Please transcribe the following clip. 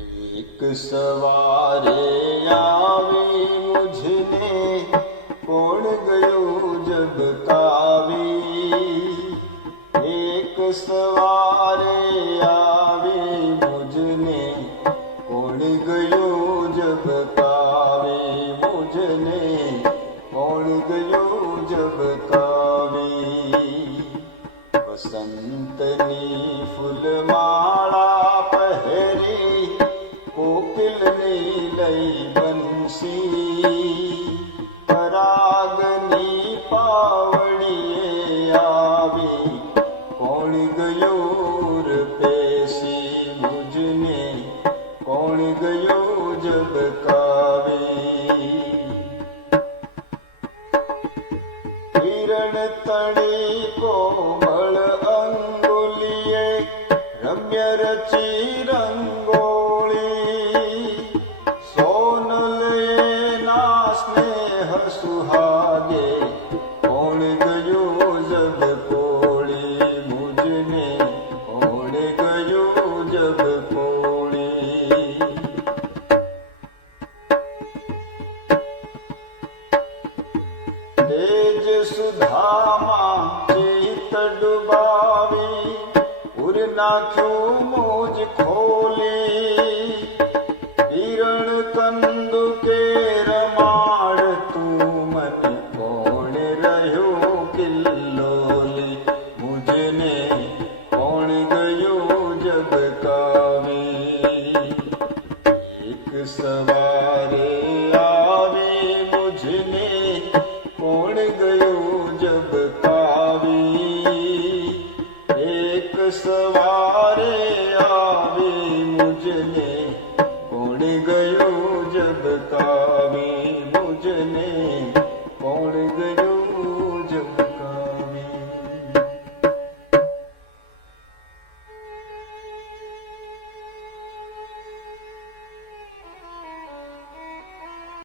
एक सवारे आवे मुझने कौन गयो जब कावे एक सवारे आवे मुझने कौन गयो जब कावे मुझने कौन गयो जब कावे बसंतनी फुलमाला કોકિલની લઈ બંસી પરાગની પાવડીએ આવી કોણ ગયોર પેસી મુજને કોણ ગયો જબકાવી કિરણ તણી કોમળ અંગુલીએ રમ્ય રચી સ્નેહ સુહાગે કોણ ગયો જબ કોળી મુજને? કોણ ગયો જબ કોળી? તેજ સુધામાં ચિત્ત ડુબાવી, ઉર નાખ્યું મોજ ખોલી. ਸਰਬ ਪਾਵੀ ਸਵਾਰੇ ਆਵੇ ਮੁਝਨੇ ਤਾ